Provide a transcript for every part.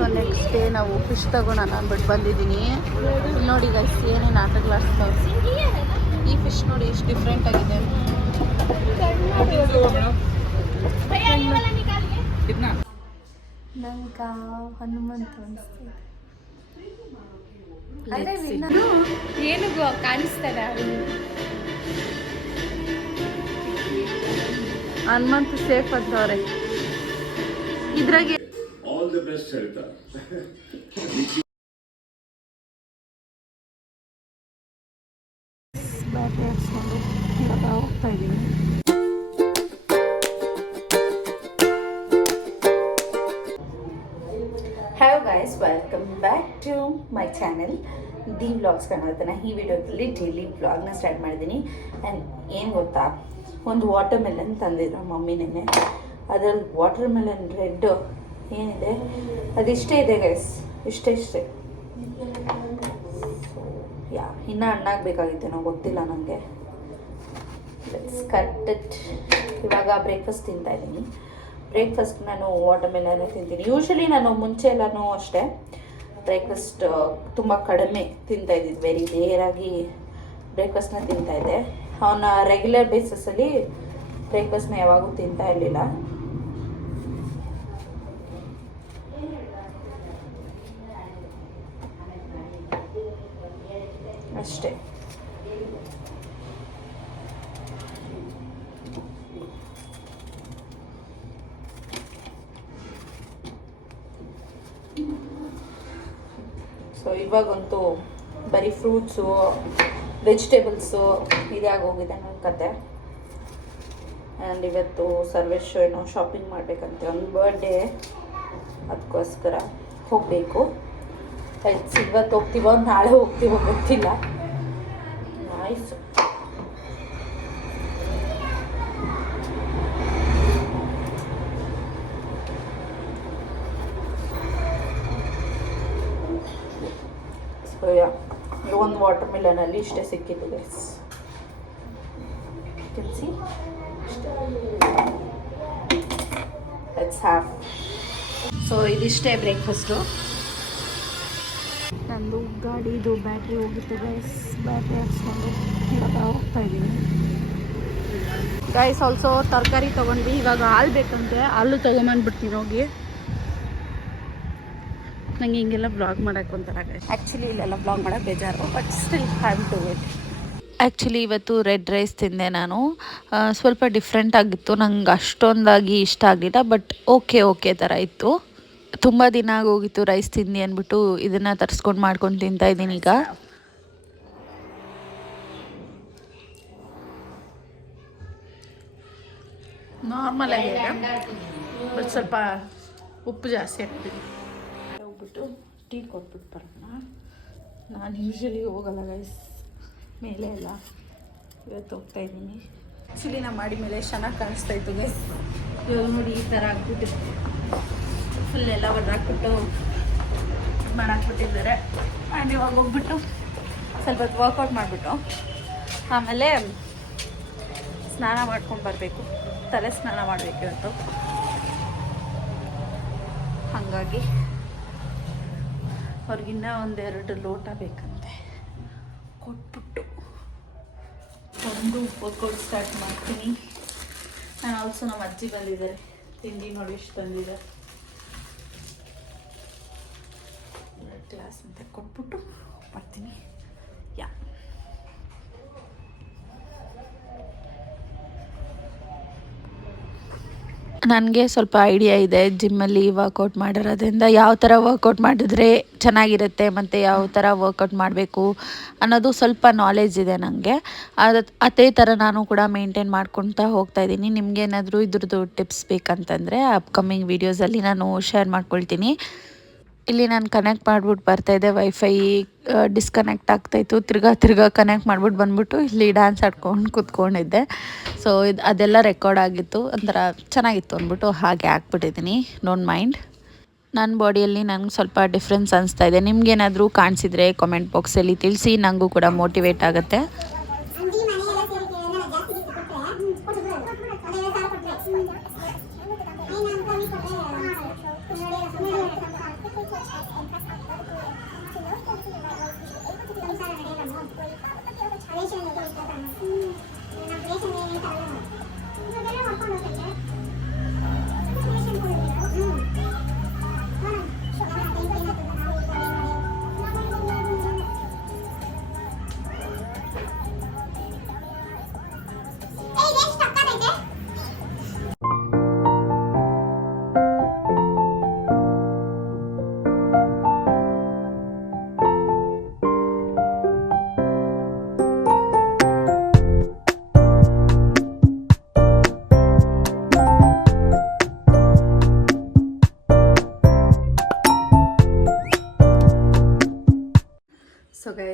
So next day ನಾವು fish ತಗೋಣ ಅಂದ್ಬಿಟ್ಟು ಬಂದಿದ್ದೀನಿ. ನೋಡಿ ಗೈಸ್ ಏನೇನು ಆಟಗಳು ಗ್ಲಾಸ್ ಈ ಫಿಶ್ ನೋಡಿ ಎಷ್ಟು ಡಿಫ್ರೆಂಟ್ ಆಗಿದೆ. ನಂಗೆ ಹನುಮಂತ ಅನಿಸ್ತಿದೆ. ಏನು ಕಾಣಿಸ್ತಾರೆ ಹನುಮಂತ ಸೇಫ್ ಅಂತವ್ರೆ ಇದ್ರಾಗೆ all the best Saritha battery ಹಾಕ್ಸ್ಕೊಂಡು ಇವಾಗ ಹೋಗ್ತಾ ಇದ್ದೀನಿ hello guys welcome back to my channel the vlogs ಕಾಣುತ್ತನ ಈ ವಿಡಿಯೋದಲ್ಲಿ ಡೈಲಿ ವ್ಲಾಗ್ನ ಸ್ಟಾರ್ಟ್ ಮಾಡಿದ್ದೀನಿ. ಆ್ಯಂಡ್ ಏನು ಗೊತ್ತಾ? ಒಂದು ವಾಟರ್ ಮೆಲನ್ ತಂದಿದ್ರು ಮಮ್ಮಿ ನೆನ್ನೆ. ಅದ್ರಲ್ಲಿ ವಾಟರ್ ಮೆಲನ್ ರೆಡ್ ಏನಿದೆ? ಅದಿಷ್ಟೇ ಇದೆ ಗೈಸ್ ಇಷ್ಟೇ ಇಷ್ಟೇ. ಯಾ, ಇನ್ನೂ ಹಣ್ಣಾಗಬೇಕಾಗಿತ್ತೇನೋ ಗೊತ್ತಿಲ್ಲ ನನಗೆ ಇವಾಗ ಬ್ರೇಕ್ಫಾಸ್ಟ್ ತಿಂತಾ ಇದ್ದೀನಿ. ಬ್ರೇಕ್ಫಾಸ್ಟ್ ನಾನು ವಾಟರ್ ಮೆಲನೇ ತಿಂತೀನಿ. ಯೂಶ್ವಲಿ ನಾನು ಮುಂಚೆ ಎಲ್ಲನೂ ಅಷ್ಟೇ. ಬ್ರೇಕ್ಫಾಸ್ಟ್ ತುಂಬ ಕಡಿಮೆ ತಿಂತಾ ಇದ್ದಿದ್ದು ವೆರಿ ರೇರಾಗಿ ಬ್ರೇಕ್ಫಾಸ್ಟ್ನ ತಿಂತಾ ಇದ್ದೆ. ಅವನ ರೆಗ್ಯುಲರ್ ಬೇಸಿಸಲ್ಲಿ ಬ್ರೇಕ್ಫಾಸ್ಟ್ನ ಯಾವಾಗೂ ತಿಂತಾ ಇರಲಿಲ್ಲ. ಅಷ್ಟೇ. ಸೊ ಇವಾಗಂತೂ ಬರೀ ಫ್ರೂಟ್ಸು ವೆಜಿಟೇಬಲ್ಸು ಇದೇ ಆಗೋಗಿದೆ ನನ್ನ ಕತೆ. ಆ್ಯಂಡ್ ಇವತ್ತು ಸರ್ವೇಶ್ ಏನೋ ಶಾಪಿಂಗ್ ಮಾಡಬೇಕಂತೆ. ಒಂದು ಬರ್ಡೇ ಅದಕ್ಕೋಸ್ಕರ ಹೋಗಬೇಕು. ಇವತ್ತು ಹೋಗ್ತೀವೋ ನಾಳೆ ಹೋಗ್ತೀವೋ ಗೊತ್ತಿಲ್ಲ. ಆಯಿತು ಸೊ ಯಾ ಒಂದು ವಾಟರ್ ಮಿಲನಲ್ಲಿ ಇಷ್ಟೇ ಸಿಕ್ಕಿತ್ತು ಗೈಸ್ ಇಷ್ಟೇ ಇಟ್ಸ್ ಹ್ಯಾಫ್ ಸೊ ಇದಿಷ್ಟೇ ಬ್ರೇಕ್ಫಾಸ್ಟು ಗಾಡಿದು ಬ್ಯಾಟ್ರಿ ಹೋಗಿತ್ತು ಗೈಸ್ ಬ್ಯಾಟ್ರಿ ಹಾಕ್ಸ್ಕೊಂಡು ಇವಾಗ ಹೋಗ್ತಾ ಇದ್ದೀನಿ ಗೈಸ್ ಆಲ್ಸೋ ತರಕಾರಿ ತೊಗೊಂಡ್ವಿ. ಇವಾಗ ಹಾಲು ಬೇಕಂತೆ. ಹಾಲು ತೊಗೊಂಬಂದ್ಬಿಡ್ತೀನಿ ಹೋಗಿ. ನಂಗೆ ಹಿಂಗೆಲ್ಲ ಬ್ಲಾಗ್ ಮಾಡೋಕ್ಕೆ ಒಂಥರ ಗೈಸ್ ಆ್ಯಕ್ಚುಲಿ ಇಲ್ಲೆಲ್ಲ ಬ್ಲಾಗ್ ಮಾಡೋಕೆ ಬೇಜಾರು but still have to it actually ಇವತ್ತು ರೆಡ್ ರೈಸ್ ತಿಂದೆ ನಾನು. ಸ್ವಲ್ಪ ಡಿಫ್ರೆಂಟ್ ಆಗಿತ್ತು. ನಂಗೆ ಅಷ್ಟೊಂದಾಗಿ ಇಷ್ಟ ಆಗಲಿಲ್ಲ ಬಟ್ ಓಕೆ ಓಕೆ ಥರ ಇತ್ತು. ತುಂಬ ದಿನ ಆಗೋಗಿತ್ತು ರೈಸ್ ತಿಂದು ಅಂದ್ಬಿಟ್ಟು ಇದನ್ನು ತರಿಸ್ಕೊಂಡು ಮಾಡ್ಕೊಂಡು ತಿಂತಾ ಇದ್ದೀನಿ ಈಗ. ನಾರ್ಮಲ್ ಆಗಿದೆ. ಬಟ್ ಸ್ವಲ್ಪ ಉಪ್ಪು ಜಾಸ್ತಿ ಆಗ್ತಿದೆ ಹೋಗ್ಬಿಟ್ಟು ಟೀ ಕೊಟ್ಬಿಟ್ಟು ಬರೋಣ. ನಾನು ಯೂಶ್ವಲಿ ಹೋಗಲ್ಲ ರೈಸ್ ಮೇಲೆ ಎಲ್ಲ ಇವತ್ತು ಹೋಗ್ತಾ ಇದ್ದೀನಿ. ಆ್ಯಕ್ಚುಲಿ ನಾ ಮಾಡಿ ಮೇಲೆ ಚೆನ್ನಾಗಿ ಕಾಣಿಸ್ತಾ ಇತ್ತು ಗೈಸ್ ಇವಾಗ ನೋಡಿ ಈ ಥರ ಆಗ್ಬಿಟ್ಟು ಫುಲ್ ಎಲ್ಲ ಬರ್ದಾಕ್ಬಿಟ್ಟು ಮಾಡಾಕ್ಬಿಟ್ಟಿದ್ದಾರೆ. ಆ್ಯಂಡ್ ಇವಾಗ ಹೋಗ್ಬಿಟ್ಟು ಸ್ವಲ್ಪ ಹೊತ್ತು ವರ್ಕೌಟ್ ಮಾಡಿಬಿಟ್ಟು ಆಮೇಲೆ ಸ್ನಾನ ಮಾಡ್ಕೊಂಡು ಬರಬೇಕು. ತಲೆ ಸ್ನಾನ ಮಾಡಬೇಕು ಇವತ್ತು. ಹಾಗಾಗಿ ಅವ್ರಿಗಿನ್ನ ಒಂದೆರಡು ಲೋಟ ಬೇಕಂತೆ. ಕೊಟ್ಬಿಟ್ಟು ಒಂದು ವರ್ಕೌಟ್ ಸ್ಟಾರ್ಟ್ ಮಾಡ್ತೀನಿ. ನಾನು ಆಲ್ಸೋ ನಮ್ಮ ಅಜ್ಜಿ ಬಂದಿದ್ದಾರೆ. ತಿಂಡಿ ನೋಡಿ ಎಷ್ಟು ತಂದಿದೆ ಕೊಟ್ಬಿಟ್ಟು ಬರ್ತೀನಿ. ಯಾ. ನನಗೆ ಸ್ವಲ್ಪ ಐಡಿಯಾ ಇದೆ. ಜಿಮ್ಮಲ್ಲಿ ವರ್ಕೌಟ್ ಮಾಡಿರೋದ್ರಿಂದ ಯಾವ ಥರ ವರ್ಕೌಟ್ ಮಾಡಿದ್ರೆ ಚೆನ್ನಾಗಿರುತ್ತೆ, ಮತ್ತು ಯಾವ ಥರ ವರ್ಕೌಟ್ ಮಾಡಬೇಕು ಅನ್ನೋದು ಸ್ವಲ್ಪ ನಾಲೆಜ್ ಇದೆ ನನಗೆ ಅದು, ಅದೇ ಥರ ನಾನು ಕೂಡ ಮೇಂಟೈನ್ ಮಾಡ್ಕೊತಾ ಹೋಗ್ತಾ ಇದ್ದೀನಿ. ನಿಮಗೇನಾದರೂ ಇದ್ರದ್ದು ಟಿಪ್ಸ್ ಬೇಕಂತಂದರೆ ಅಪ್ಕಮಿಂಗ್ ವೀಡಿಯೋಸಲ್ಲಿ ನಾನು ಶೇರ್ ಮಾಡ್ಕೊಳ್ತೀನಿ. ಇಲ್ಲಿ ನಾನು ಕನೆಕ್ಟ್ ಮಾಡ್ಬಿಟ್ಟು ಬರ್ತಾಯಿದ್ದೆ ವೈಫೈ ಡಿಸ್ಕನೆಕ್ಟ್ ಆಗ್ತಾಯಿತ್ತು ತಿರ್ಗಾ ತಿರ್ಗಾ ಕನೆಕ್ಟ್ ಮಾಡ್ಬಿಟ್ಟು ಬಂದ್ಬಿಟ್ಟು ಇಲ್ಲಿ ಡ್ಯಾನ್ಸ್ ಆಡ್ಕೊಂಡು ಕೂತ್ಕೊಂಡಿದ್ದೆ. ಸೊ ಇದು, ಅದೆಲ್ಲ ರೆಕಾರ್ಡ್ ಆಗಿತ್ತು. ಒಂಥರ ಚೆನ್ನಾಗಿತ್ತು ಅಂದ್ಬಿಟ್ಟು ಹಾಗೆ ಹಾಕ್ಬಿಟ್ಟಿದ್ದೀನಿ ಡೋಂಟ್ ಮೈಂಡ್ ನನ್ನ ಬಾಡಿಯಲ್ಲಿ ನನಗೆ ಸ್ವಲ್ಪ ಡಿಫ್ರೆನ್ಸ್ ಅನಿಸ್ತಾ ಇದೆ. ನಿಮ್ಗೇನಾದರೂ ಕಾಣಿಸಿದ್ರೆ ಕಾಮೆಂಟ್ ಬಾಕ್ಸಲ್ಲಿ ತಿಳಿಸಿ ನನಗೂ ಕೂಡ ಮೋಟಿವೇಟ್ ಆಗುತ್ತೆ.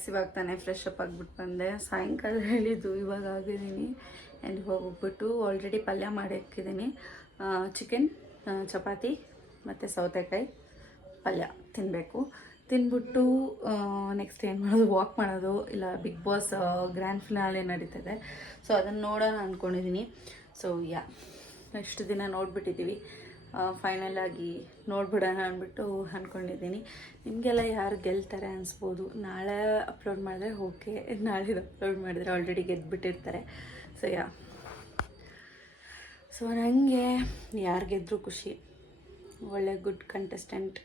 ಗೈಸ್ ಇವಾಗ ತಾನೇ ಫ್ರೆಶ್ ಅಪ್ ಆಗಿಬಿಟ್ಟು ಬಂದೆ. ಸಾಯಂಕಾಲ ಹೇಳಿದ್ದು, ಇವಾಗ ಆಗಿದ್ದೀನಿ. ಆ್ಯಂಡ್ ಹೋಗ್ಬಿಟ್ಟು ಆಲ್ರೆಡಿ ಪಲ್ಯ ಮಾಡಿ ಹಾಕಿದ್ದೀನಿ ಚಿಕನ್ ಚಪಾತಿ ಮತ್ತು ಸೌತೆಕಾಯಿ ಪಲ್ಯ ತಿನ್ನಬೇಕು ತಿಂದ್ಬಿಟ್ಟು ನೆಕ್ಸ್ಟ್ ಏನು ಮಾಡೋದು? ವಾಕ್ ಮಾಡೋದು. ಇಲ್ಲ ಬಿಗ್ ಬಾಸ್ ಗ್ರ್ಯಾಂಡ್ ಫಿನಾಲೆ ನಡೀತದೆ. ಸೊ ಅದನ್ನು ನೋಡೋಣ ಅಂದ್ಕೊಂಡಿದ್ದೀನಿ ಸೊ ಯಾ ನೆಕ್ಸ್ಟ್ ದಿನ ನೋಡಿಬಿಟ್ಟಿದ್ದೀವಿ ಫೈನಲ್ ಆಗಿ ನೋಡ್ಬಿಡೋಣ ಅಂದ್ಬಿಟ್ಟು ಅಂದ್ಕೊಂಡಿದ್ದೀನಿ ನಿಮಗೆಲ್ಲ ಯಾರು ಗೆಲ್ತಾರೆ ಅನಿಸ್ಬೋದು? ನಾಳೆ ಅಪ್ಲೋಡ್ ಮಾಡಿದ್ರೆ ಓಕೆ ನಾಳೆ ಅಪ್ಲೋಡ್ ಮಾಡಿದ್ರೆ ಆಲ್ರೆಡಿ ಗೆದ್ದುಬಿಟ್ಟಿರ್ತಾರೆ ಸೊ ಯಾ ಸೊ ನನಗೆ ಯಾರು ಗೆದ್ದರೂ ಖುಷಿ. ಒಳ್ಳೆ ಗುಡ್ ಕಂಟೆಸ್ಟೆಂಟ್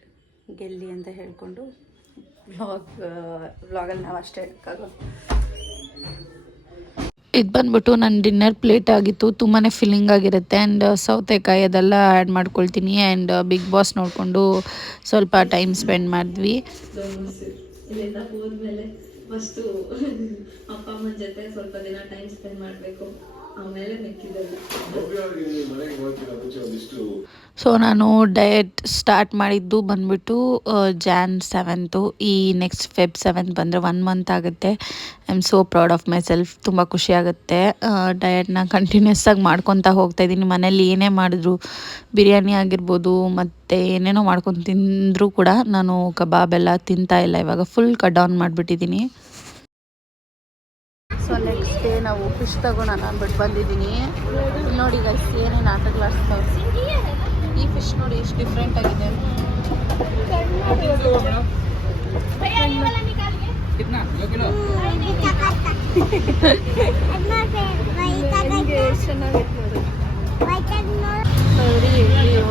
ಗೆಲ್ಲಿ ಅಂತ ಹೇಳಿಕೊಂಡು ವ್ಲಾಗ್ ವ್ಲಾಗಲ್ಲಿ ನಾವು ಅಷ್ಟೇ. ಇರೋಕ್ಕಾಗೋದು ಇದು ಬಂದ್ಬಿಟ್ಟು ನನ್ನ ಡಿನ್ನರ್ ಪ್ಲೇಟ್ ಆಗಿತ್ತು ತುಂಬಾ ಫಿಲ್ಲಿಂಗ್ ಆಗಿರುತ್ತೆ ಆ್ಯಂಡ್ ಸೌತೆಕಾಯಿ ಅದೆಲ್ಲ ಆ್ಯಡ್ ಮಾಡ್ಕೊಳ್ತೀನಿ ಆ್ಯಂಡ್ ಬಿಗ್ ಬಾಸ್ ನೋಡಿಕೊಂಡು ಸ್ವಲ್ಪ ಟೈಮ್ ಸ್ಪೆಂಡ್ ಮಾಡಿದ್ವಿ. ಅಪ್ಪ ಅಮ್ಮನ ಜೊತೆ ಸ್ವಲ್ಪ ದಿನ ಟೈಮ್ ಸ್ಪೆಂಡ್ ಮಾಡಬೇಕು. ಸೊ ನಾನು ಡಯಟ್ ಸ್ಟಾರ್ಟ್ ಮಾಡಿದ್ದು ಬಂದ್ಬಿಟ್ಟು ಜಾನ್ ಸೆವೆಂತು ಈ ನೆಕ್ಸ್ಟ್ ಫೆಬ್ ಸೆವೆಂತ್ ಬಂದರೆ ಒನ್ ಮಂತ್ ಆಗುತ್ತೆ. I am so proud of myself ತುಂಬ ಖುಷಿ ಆಗುತ್ತೆ. ಡಯಟ್ನ ಕಂಟಿನ್ಯೂಸ್ ಆಗಿ ಮಾಡ್ಕೊತಾ ಹೋಗ್ತಾ ಇದ್ದೀನಿ. ಮನೇಲಿ ಏನೇ ಮಾಡಿದ್ರು, ಬಿರಿಯಾನಿ ಆಗಿರ್ಬೋದು, ಮತ್ತು ಏನೇನೋ ಮಾಡ್ಕೊಂಡು ತಿಂದರೂ ಕೂಡ ನಾನು ಕಬಾಬ್ ಎಲ್ಲ ಇಲ್ಲ. ಇವಾಗ ಫುಲ್ ಕಟ್ ಡೌನ್ ಮಾಡಿಬಿಟ್ಟಿದ್ದೀನಿ. ಡೇ ನಾವು ಫಿಶ್ ತಗೋಣ ಅಂದ್ಬಿಟ್ಟು ಬಂದಿದ್ದೀನಿ. ನೋಡಿ ಗೈಸ್ ಏನೇನು ಆಟಗಳಾಡ್ಸ್ತಾವೆ ಈ ಫಿಶ್ ನೋಡಿ ಎಷ್ಟು ಡಿಫ್ರೆಂಟ್ ಆಗಿದೆ.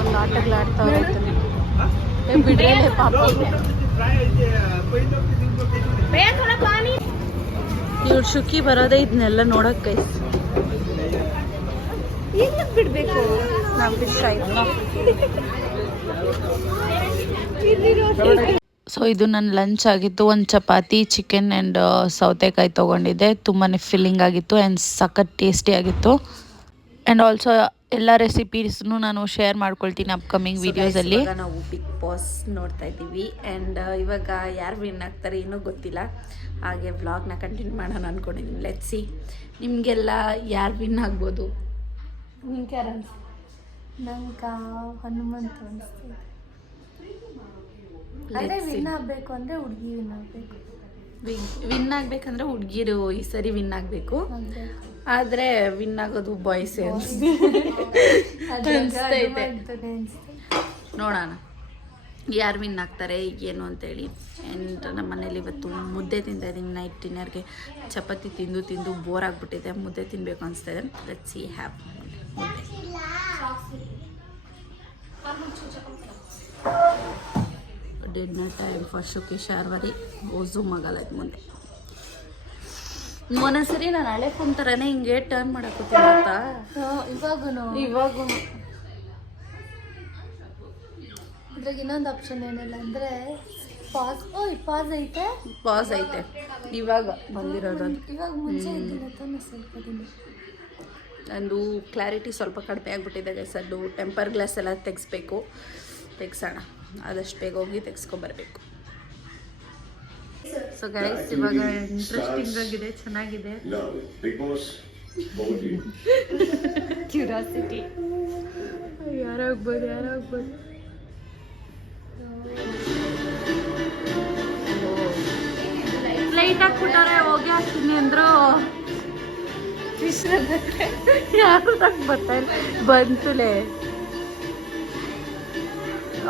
ಒಂದು ಆಟಗಳಾಡ್ತಾವೆ ಬಿಡ್ರೇ ಪಾಪ. ಇವ್ರು ಶುಕಿ ಬರೋದೇ ಇದನ್ನೆಲ್ಲ ನೋಡಕ್ಕೆ ಬಿಡ್ಬೇಕು? ಸೊ ಇದು ನನ್ನ ಲಂಚ್ ಆಗಿತ್ತು. ಒಂದು ಚಪಾತಿ ಚಿಕನ್ ಆ್ಯಂಡ್ ಸೌತೆಕಾಯಿ ತೊಗೊಂಡಿದ್ದೆ. ತುಂಬಾ ಫಿಲ್ಲಿಂಗ್ ಆಗಿತ್ತು ಆ್ಯಂಡ್ ಸಖತ್ ಟೇಸ್ಟಿ ಆಗಿತ್ತು. ಆ್ಯಂಡ್ ಆಲ್ಸೋ ಎಲ್ಲ ರೆಸಿಪೀಸ್ನು ನಾನು ಶೇರ್ ಮಾಡ್ಕೊಳ್ತೀನಿ ಅಪ್ಕಮಿಂಗ್ ವೀಡಿಯೋಸಲ್ಲಿ ಈಗ ನಾವು ಬಿಗ್ ಬಾಸ್ ನೋಡ್ತಾ ಇದ್ದೀವಿ. ಆ್ಯಂಡ್ ಇವಾಗ ಯಾರು ವಿನ್ ಆಗ್ತಾರೆ ಏನೂ ಗೊತ್ತಿಲ್ಲ. ಹಾಗೆ ವ್ಲಾಗ್ನ ಕಂಟಿನ್ಯೂ ಮಾಡೋಣ ಅಂದ್ಕೊಂಡಿದ್ದೀನಿ ಲೆಟ್ ಸಿ ನಿಮಗೆಲ್ಲ ಯಾರು ವಿನ್ ಆಗ್ಬೋದು? ನಿಮ್ಗೆ ಯಾರು ಅನ್ಸ್ ನಂಗೆ ಹನುಮಂತ ಅನಿಸ್ತಿದೆ. ಅದೇ ವಿನ್ ಆಗಬೇಕು ಅಂದರೆ ಹುಡುಗಿ ವಿನ್ ಆಗಬೇಕು. ವಿನ್ ಆಗಬೇಕಂದ್ರೆ ಹುಡುಗಿರು ಈ ಸರಿ ವಿನ್ ಆಗಬೇಕು. ಆದರೆ ವಿನ್ ಆಗೋದು ಬಾಯ್ಸೇ ಅನಿಸ್ತೈತೆ. ನೋಡೋಣ. ಯಾರು ವಿನ್ ಆಗ್ತಾರೆ ಏನು ಅಂತೇಳಿ. ಆ್ಯಂಡ್ ನಮ್ಮ ಮನೇಲಿ ಇವತ್ತು ಮುದ್ದೆ ತಿಂತಾ ಇದ್ದೀನಿ. ನೈಟ್ ಡಿನ್ನರ್ಗೆ ಚಪಾತಿ ತಿಂದು ತಿಂದು ಬೋರ್ ಆಗಿಬಿಟ್ಟಿದೆ. ಮುದ್ದೆ ತಿನ್ನಬೇಕು ಅನಿಸ್ತಾ ಇದೆ. ಲೆಟ್ ಸಿ ಹ್ಯಾಪ್ ಮುದ್ದೆ. ಡಿನ್ನರ್ ಟೈಮ್ ಫಸ್ಟ್ ಶುಕಿ ಶಾರ್ವರಿ ಓಸು ಮಗಲ ಮುಂದೆ ಒಂದೊಂದ್ಸರಿ ನಾನು ಹಳೆ ಫೋನ್ ಥರನೇ ಹಿಂಗೆ ಟರ್ನ್ ಮಾಡಕ್ಕೆ ಗೊತ್ತಾ ಇವಾಗೂ ಇವಾಗೂ ಇದ್ರಾಗ ಇನ್ನೊಂದು ಆಪ್ಷನ್ ಏನಿಲ್ಲ ಅಂದರೆ ಪಾಸ್ ಓ ಪಾಸ್ ಐತೆ? ಪಾಸ್ ಐತೆ. ಇವಾಗ ಬಂದಿರೋದು ಇವಾಗ ಮುಂಚೆ ಇದ್ದಿಲ್ಲ ತಾನೆ ಸ್ವಲ್ಪ ದಿನ. ನಂದು ಕ್ಲಾರಿಟಿ ಸ್ವಲ್ಪ ಕಡಿಮೆ ಆಗಿಬಿಟ್ಟಿದೆ ಗೈಸ್ ಅದು ಟೆಂಪರ್ ಗ್ಲಾಸ್ ಎಲ್ಲ ತೆಗಿಸ್ಬೇಕು. ತೆಗ್ಸೋಣ. ಆದಷ್ಟು ಬೇಗ ಹೋಗಿ ತೆಗ್ಸ್ಕೊಂಬರ್ಬೇಕು. ಸೊ ಗೈಸ್ ಇವಾಗ ಇಂಟ್ರೆಸ್ಟಿಂಗ್ ಆಗಿದೆ ಚೆನ್ನಾಗಿದೆ. ಕ್ಯೂರಾಸಿಟಿ ಯಾರಾಗ್ಬೋದು ಯಾರಾಗ್ಬೋದು? ಲೈಟ್ ಹಾಕ್ಬಿಟ್ಟಾರೆ ಹೋಗಿ ಹಾಕ್ತೀನಿ ಅಂದ್ರು. ಯಾರು ನಂಗೆ ಬರ್ತಾ ಇಲ್ಲ ಬಂತುಲೆ.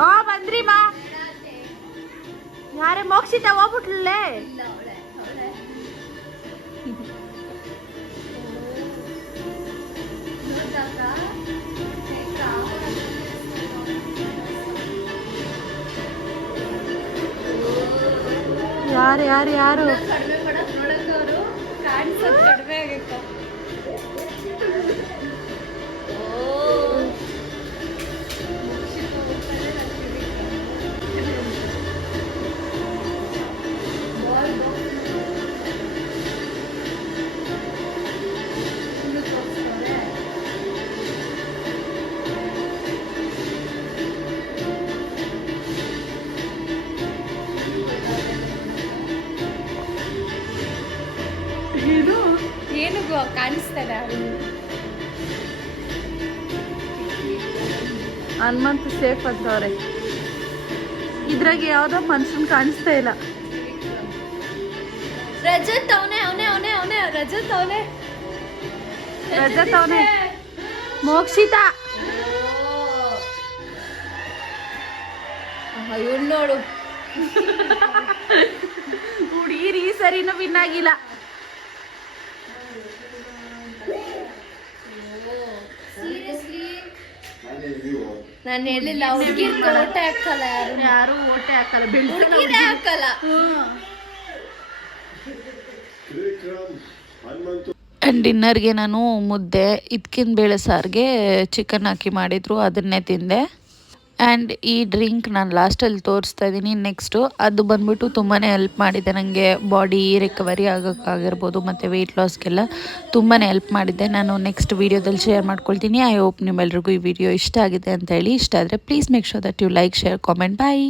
ಓ ಬಂದ್ರಿ ಮಾ. ಯಾರೇ ಮೋಕ್ಷಿತ ಹೋಗ್ಬಿಟ್ಲೇ? ಯಾರು ಯಾರು ಯಾರು? ಹನುಮಂತ ಸೇಫ್ ಅಂತವ್ರೆ ಇದ್ರಾಗ ಯಾವ್ದೋ ಮನುಷ್ಯನ್ ಕಾಣಿಸ್ತಾ ಇಲ್ಲ. ರಜತ್ ಅವನೇ ಅವನೇ ಅವನೇ ಅವನೇ ರಜತ್ ಅವನೇ. ರಜತ್ ಅವನೇ. ಮೋಕ್ಷಿತ. ಇವ್ನು ನೋಡು. ಹುಡುಗಿರು ಈ ಸರಿನೂ ವಿನ್ ಆಗಿಲ್ಲ. ನಾನು ಹೇಳಿಲ್ಲ ಹುಡುಗಿರ್ ಓಟೆ ಹಾಕಲ್ಲ ಯಾರು? ಯಾರು ಓಟೆ ಹಾಕಲ್ಲ ಹುಡುಗಿರೇ ಹಾಕಲ್ಲ. ಡಿನ್ನರ್ಗೆ ನಾನು ಮುದ್ದೆ ಇದ್ಕಿನ ಬೇಳೆ ಸಾರಿಗೆ ಚಿಕನ್ ಹಾಕಿ ಮಾಡಿದ್ರು ಅದನ್ನೇ ತಿಂದೆ. ಆ್ಯಂಡ್ ಈ ಡ್ರಿಂಕ್ ನಾನು ಲಾಸ್ಟಲ್ಲಿ ತೋರಿಸ್ತಾ ಇದ್ದೀನಿ ನೆಕ್ಸ್ಟು ಅದು ಬಂದುಬಿಟ್ಟು ತುಂಬಾ ಹೆಲ್ಪ್ ಮಾಡಿದೆ. ನನಗೆ ಬಾಡಿ ರಿಕವರಿ ಆಗೋಕ್ಕಾಗಿರ್ಬೋದು ಮತ್ತು ವೆಯ್ಟ್ ಲಾಸ್ಗೆಲ್ಲ ತುಂಬಾ ಹೆಲ್ಪ್ ಮಾಡಿದ್ದೆ ನಾನು ನೆಕ್ಸ್ಟ್ ವೀಡಿಯೋದಲ್ಲಿ ಶೇರ್ ಮಾಡ್ಕೊಳ್ತೀನಿ. ಐ ಹೋಪ್ ನಿಮ್ಮೆಲ್ರಿಗೂ ಈ ವಿಡಿಯೋ ಇಷ್ಟ ಆಗಿದೆ ಅಂತ ಹೇಳಿ. ಇಷ್ಟ ಆದರೆ please make sure that you like share comment bye